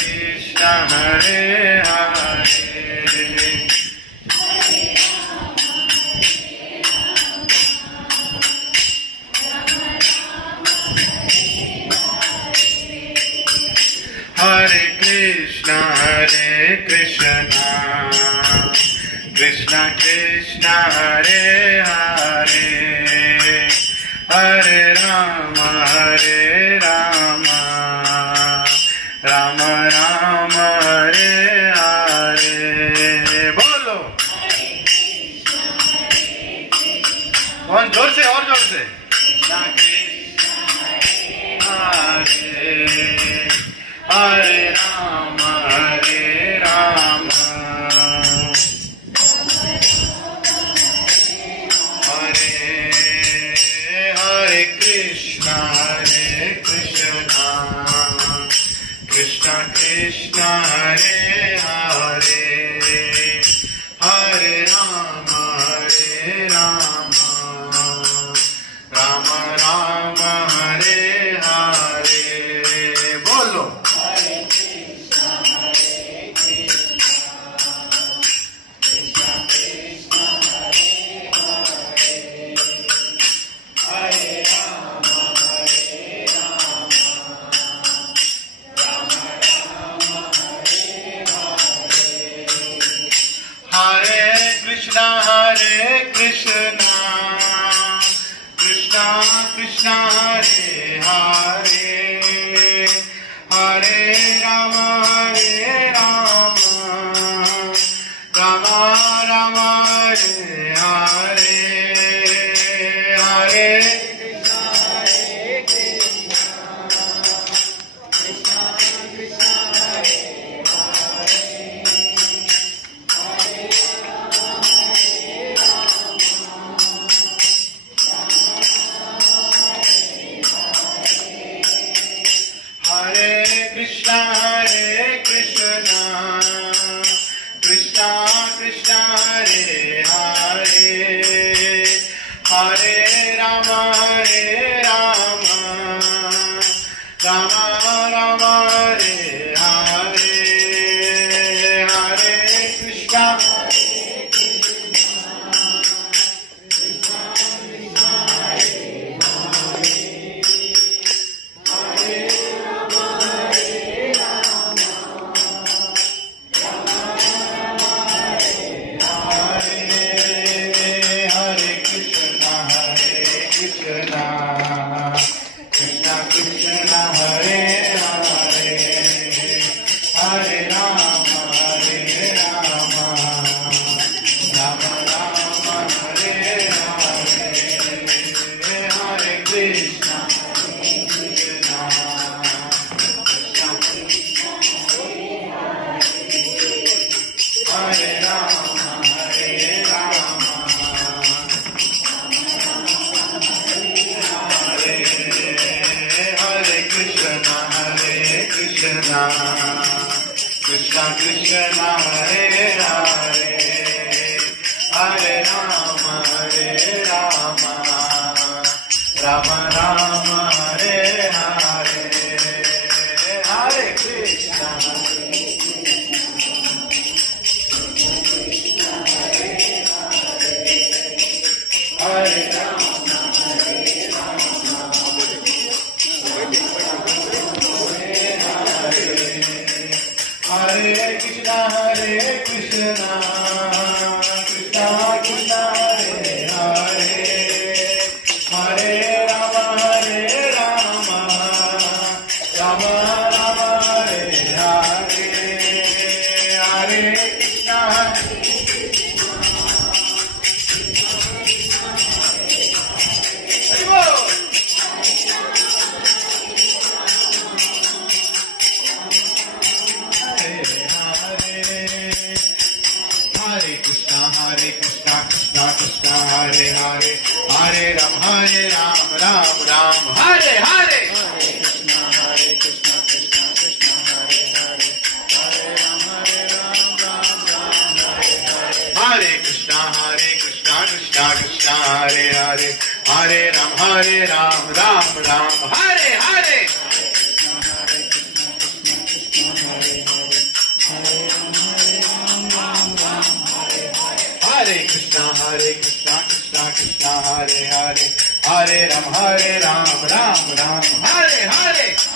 Krishna Hare Hare Hare Krishna Krishna Krishna Hare Hare Hare Rama Rama Rama Hare Hare बोलो कौन जोर से और जोर से Hare Rama Hare Krishna Krishna Krishna Hare Hare Hare Rama Rama Rama Hare Hare बोलो Krishna Krishna Krishna Hare Hare Hare Rama Rama Rama Hare Hare Hare Krishna Krishna Krishna Hare Hare Hare Rama Rama Rama Hare Hare Hare Krishna Krishna Krishna Hare Hare Hare Rama Rama Rama Hare Hare Hare Krishna Krishna Hare Rama Krishna Krishna Hare Hare Hare Rama Rama Rama Hare Hare Hare Krishna Hare Hare Krishna Krishna Krishna Hare Hare Hare Rama Rama Rama Hare Hare Hare Krishna Krishna Hare Hare Hare Ram Ram Ram Hare Hare Krishna Krishna Krishna Hare Hare Hare Ram Ram Ram Hare Hare Krishna Krishna Krishna Hare Hare Hare Ram Ram Ram Hare Hare Hare Krishna Krishna Krishna Hare Hare Hare Ram Ram Ram Hare Hare